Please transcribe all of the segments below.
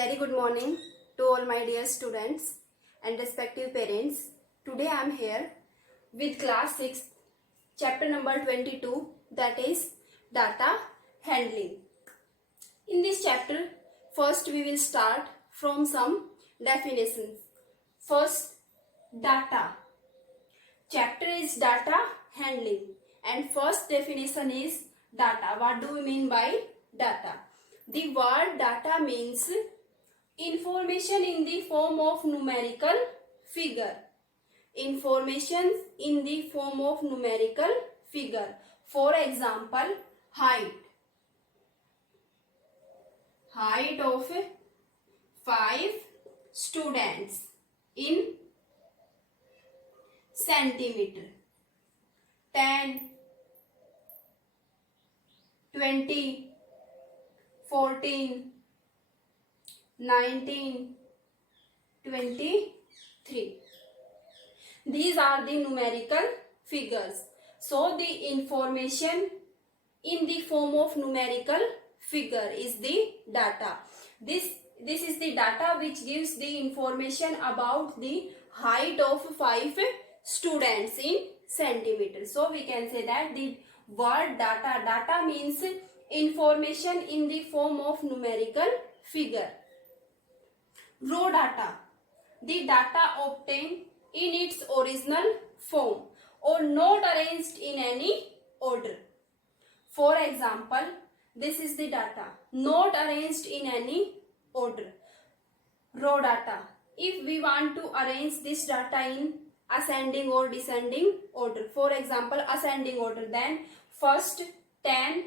Very good morning to all my dear students and respective parents. Today I am here with class 6 chapter number 22, that is data handling. In this chapter, first we will start from some definitions. First, data. Chapter is data handling and first definition is data. What do we mean by data? The word data means information in the form of numerical figure. Information in the form of numerical figure. For example, height. Height of 5 students in centimeter. 10, 20, 14, 19, 23. These are the numerical figures. So the information in the form of numerical figure is the data. This is the data which gives the information about the height of 5 students in centimeters. So we can say that the word data means information in the form of numerical figure. Raw data, the data obtained in its original form or not arranged in any order. For example, this is the data not arranged in any order. Raw data. If we want to arrange this data in ascending or descending order, for example ascending order, then first 10,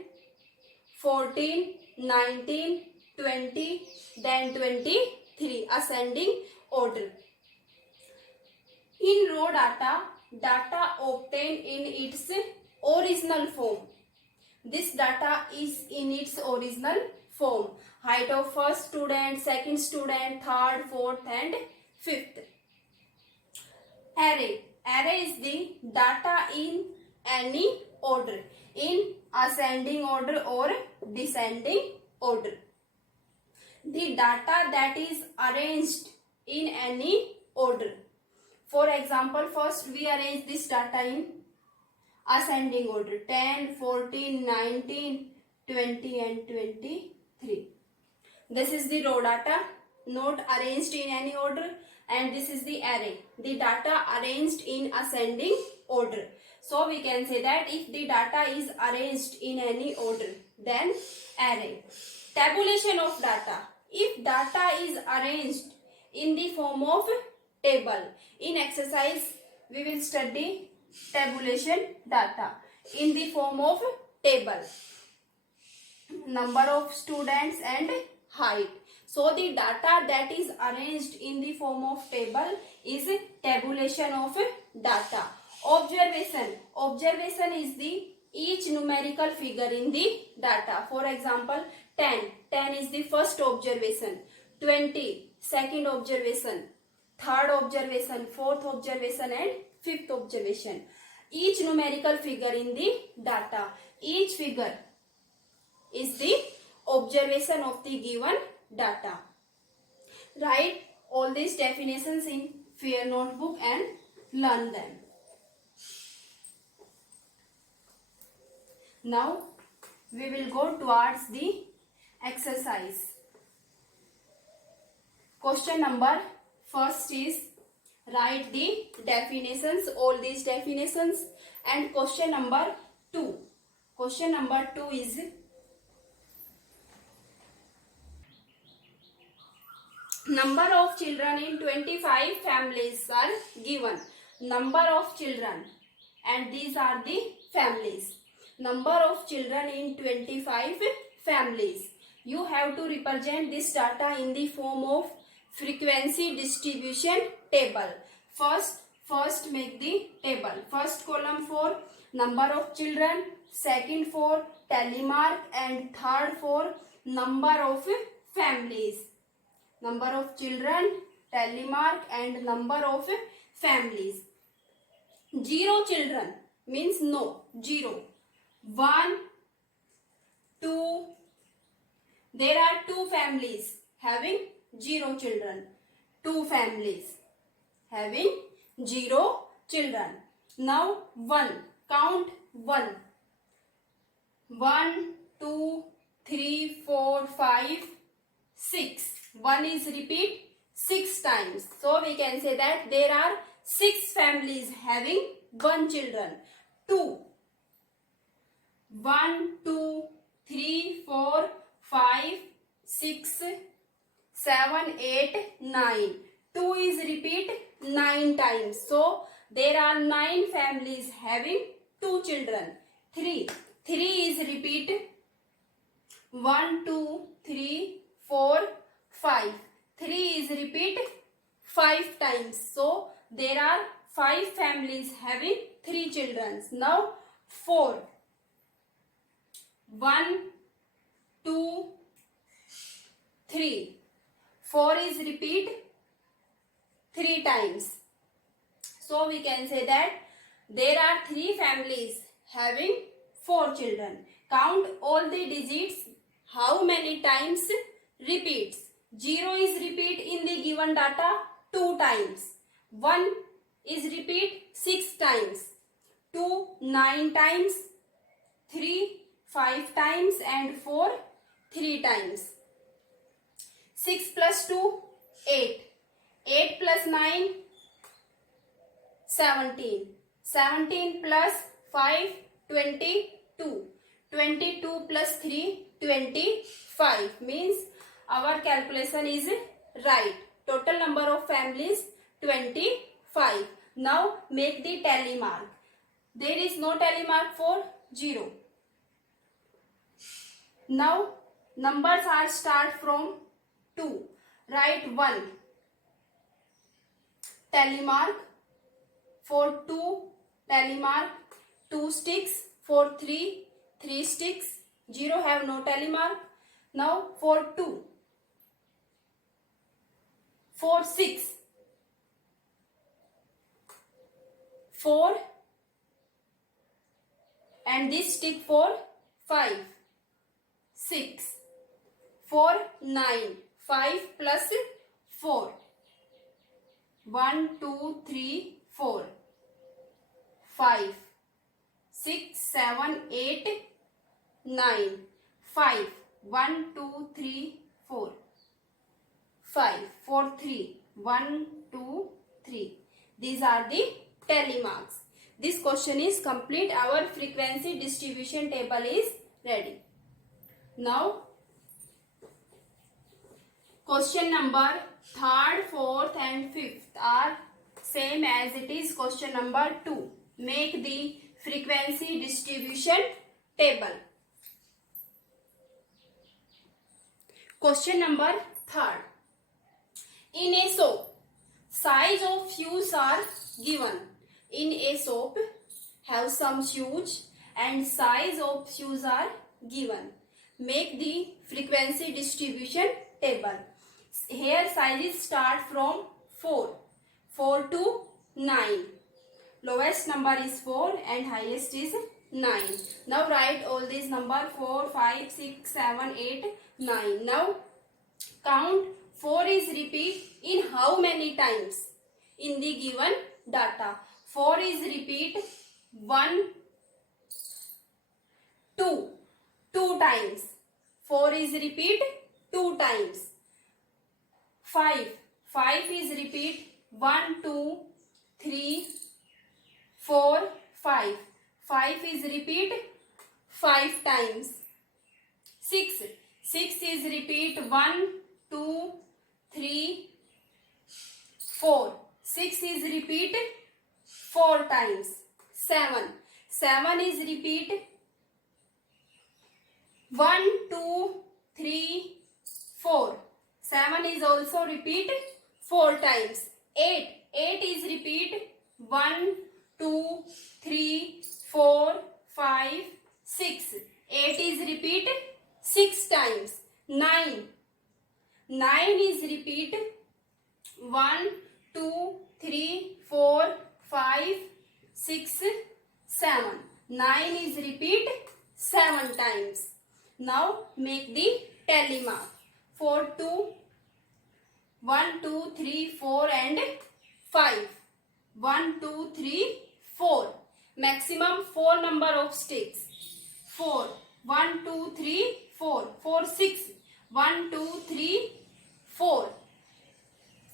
14, 19, 20, then 23, ascending order. In raw data obtained in its original form. This data is in its original form. Height of first student, second student, third, fourth and fifth. Array. Array is the data in any order, in ascending order or descending order. The data that is arranged in any order. For example, first we arrange this data in ascending order, 10, 14, 19, 20 and 23. This is the raw data not arranged in any order, and this is the array, the data arranged in ascending order. So we can say that if the data is arranged in any order, then array. Tabulation of data. If data is arranged in the form of table, in exercise we will study tabulation data in the form of table, number of students and height. So the data that is arranged in the form of table is tabulation of data. Observation. Observation is the each numerical figure in the data. For example, 10. 10 is the first observation. 20. Second observation. Third observation. Fourth observation and fifth observation. Each numerical figure in the data. Each figure is the observation of the given data. Write all these definitions in fair notebook and learn them. Now we will go towards the exercise. Question number first is write the definitions, all these definitions, and question number 2. Question number 2 is number of children in 25 families are given. Number of children, and these are the families. Number of children in 25 families. You have to represent this data in the form of frequency distribution table. First make the table. First column for number of children, second for tally mark, and third for number of families. Number of children, tally mark, and number of families. 0 children means no, 0. 1, 2, there are 2 families having 0 children. 2 families having 0 children. Now 1. Count 1. 1, 2, 3, 4, 5, 6. 1 is repeat 6 times. So we can say that there are 6 families having 1 children. 2. 1, 2, 3, 4, 5, 6, 7, 8, 9. 2 is repeat 9 times. So there are 9 families having 2 children. 3. 3 is repeat 1, 2, 3, 4, 5. 3 is repeat 5 times. So there are 5 families having 3 children. Now 4. 1, 2, 3. 4 is repeat 3 times. So we can say that there are 3 families having 4 children. Count all the digits. How many times repeats? 0 is repeat in the given data 2 times. 1 is repeat 6 times. 2 9 times. 3 5 times and 4 3 times. 6 plus 2 8. 8 plus 9 17. 17 plus 5 22. 22 plus 3 25 means our calculation is right. Total number of families 25. Now make the tally mark. There is no tally mark for 0. Now numbers are start from 2. Write 1. Tally mark. For 2 tally mark. 2 sticks. For 3 3 sticks. 0 have no tally mark. Now for 2. For 6. 4 and this stick for 5. 6. For 9. 5 plus 4. 1, 2, 3, 4. 5. 6, 7, 8, 9. 5. 1, 2, 3, 4. 5. 4, 3. 1, 2, 3. These are the tally marks. This question is complete. Our frequency distribution table is ready. Now, question number 3rd, 4th and 5th are same as it is question number 2. Make the frequency distribution table. Question number 3rd. In a soap, size of shoes are given. In a soap, have some shoes and size of shoes are given. Make the frequency distribution table. Here sizes start from 4. 4 to 9. Lowest number is 4 and highest is 9. Now write all these numbers 4, 5, 6, 7, 8, 9. Now count 4 is repeat in how many times in the given data. 4 is repeat 1, 2. 2 times. 4 is repeat 2 times. 5. 5 is repeat 1, 2, 3, 4, 5. 5 is repeat 5 times. 6. 6 is repeat 1, 2, 3, 4. 6 is repeat 4 times. 7. 7 is repeat 1, 2, 3, 4. 7 is also repeat 4 times. 8. 8 is repeat 1, 2, 3, 4, 5, 6. 8 is repeat 6 times. 9. 9 is repeat 1, 2, 3, 4, 5, 6, 7. 9 is repeat 7 times. Now make the tally mark. For 2 1, 2, 3, 4 and 5. 1, 2, 3, 4. Maximum 4 number of sticks. 4. 1, 2, 3, 4. 4, 6. 1, 2, 3, 4.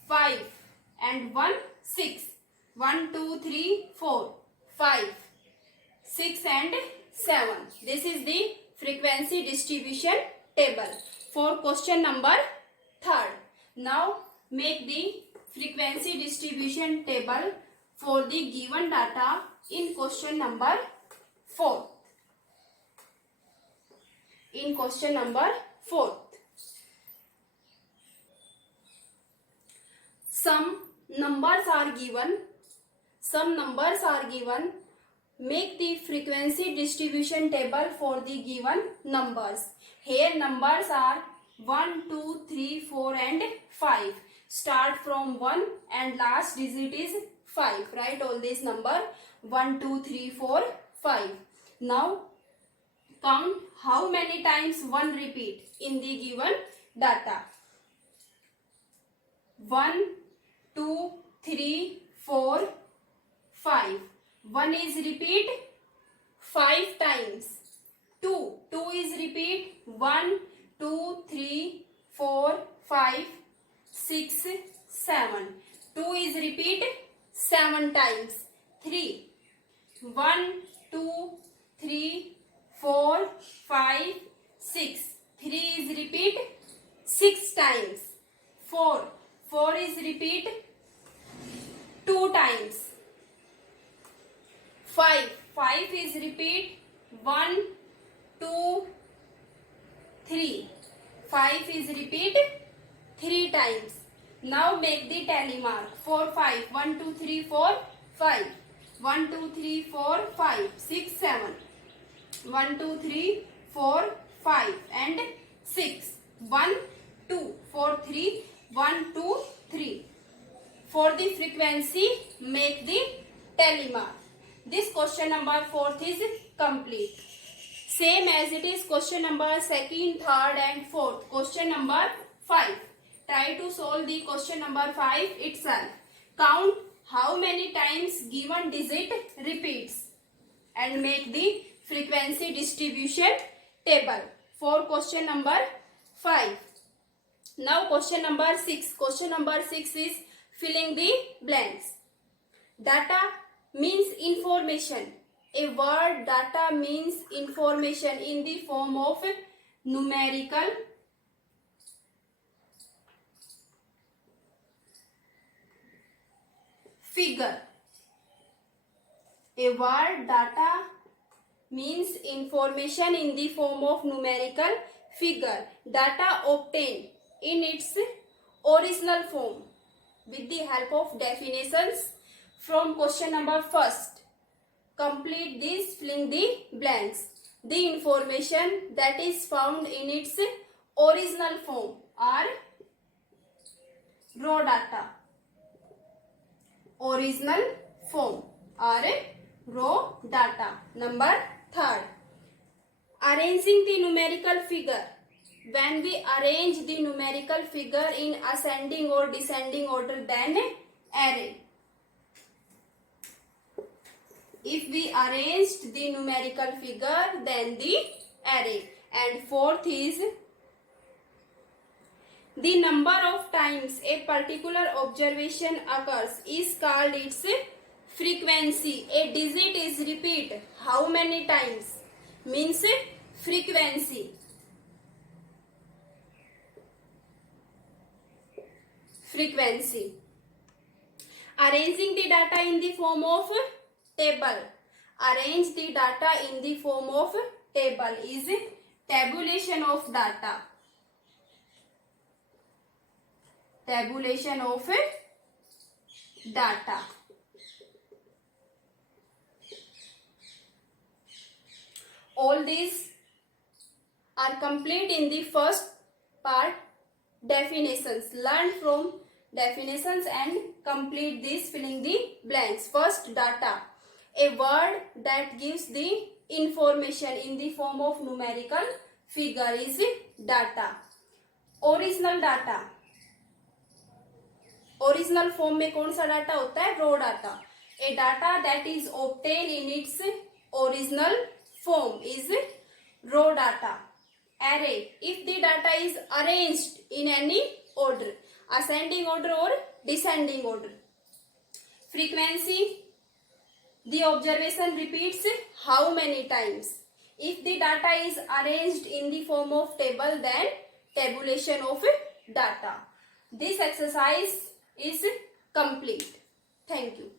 5 and 1, 6. 1, 2, 3, 4. 5, 6 and 7. This is the frequency distribution table for question number 3rd. Now make the frequency distribution table for the given data in question number 4. In question number 4. Some numbers are given. Make the frequency distribution table for the given numbers. Here numbers are 1, 2, 3, 4 and 5. Start from 1 and last digit is 5. Write all these number 1, 2, 3, 4, 5. Now count how many times 1 repeat in the given data. 1, 2, 3, 4, 5. 1 is repeat 5 times. 2 is repeat 1, 2, 3, 4, 5, 6, 7. 2 is repeat 7 times. 3. 1, 2, 3, 4, 5, 6. 3 is repeat 6 times. 4 is repeat 2 times. 5 is repeat 1, 2, 3. 5 is repeat 3 times. Now make the tally mark. 4, 5. 1, 2, 3, 4, 5. 1, 2, 3, 4, 5. 6, 7. 1, 2, 3, 4, 5 and 6. 1, 2, 4, 3. 1, 2, 3. For the frequency, make the tally mark. This question number 4th is complete. Same as it is question number 2nd, 3rd and 4th. Question number 5. Try to solve the question number 5 itself. Count how many times given digit repeats and make the frequency distribution table for question number 5. Now question number 6. Question number 6 is filling the blanks. Data means information. A word data means information in the form of numerical figure. A word data means information in the form of numerical figure. Data obtained in its original form with the help of definitions from question number 1st. Complete this filling the blanks. The information that is found in its original form are raw data. Original form are raw data. Number 3rd. Arranging the numerical figure. When we arrange the numerical figure in ascending or descending order, then array. If we arranged the numerical figure, then the array. And 4th is the number of times a particular observation occurs is called its frequency. A digit is repeat how many times means frequency. Frequency. Arranging the data in the form of table. Arrange the data in the form of table is tabulation of data. Tabulation of data. All these are complete in the first part, definitions. Learn from definitions and complete this filling the blanks. First, data. A word that gives the information in the form of numerical figure is data. Original data. Original form में कौन सा data होता है? Raw data. A data that is obtain in its original form is raw data. Array, if the data is arranged in any order, ascending order or descending order. Frequency, the observation repeats how many times. If the data is arranged in the form of table, then tabulation of data. This exercise is complete. Thank you.